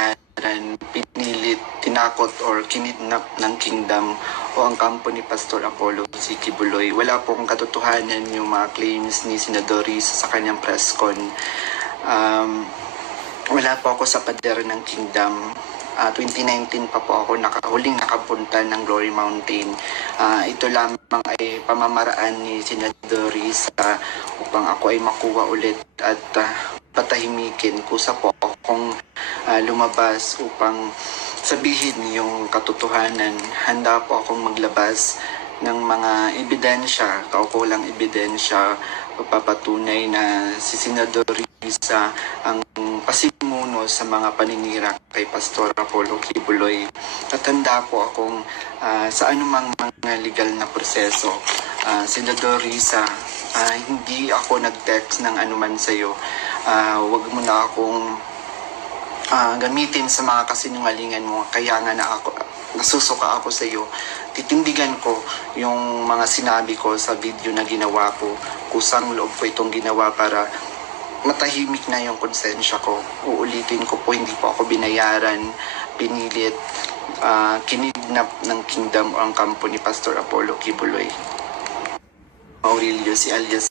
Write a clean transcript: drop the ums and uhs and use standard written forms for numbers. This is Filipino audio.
binayaran, pinilit, tinakot or kinidnap ng kingdom o ang kampo ni Pastor Apollo C. Quiboloy. Wala pong katotohanan yung mga claims ni Senador Risa sa kanyang press con. Wala po ako sa pader ng kingdom. 2019 pa po ako huling nakapunta ng Glory Mountain. Ito lamang ay pamamaraan ni Senador Risa upang ako ay makuha ulit at patahimikin. Kusa po akong lumabas upang sabihin yung katotohanan. Handa po akong maglabas ng mga ebidensya, kaukulang ebidensya, papatunay na si Senador Risa ang pasimuno sa mga paninira kay Pastor Apollo Quiboloy. At handa po akong sa anumang mga legal na proseso. Senador Risa, hindi ako nag-text ng anuman sa'yo. Huwag mo na akong gamitin sa mga kasinungalingan mo. Kaya nga nasusuka ako sa iyo. Titindigan ko yung mga sinabi ko sa video na ginawa ko. Kusang loob ko itong ginawa para matahimik na yung konsensya ko. Uulitin ko po, hindi po ako binayaran, pinilit, kinidnap ng kingdom o ang kampo ni Pastor Apollo Quiboloy. Aurelio, si alias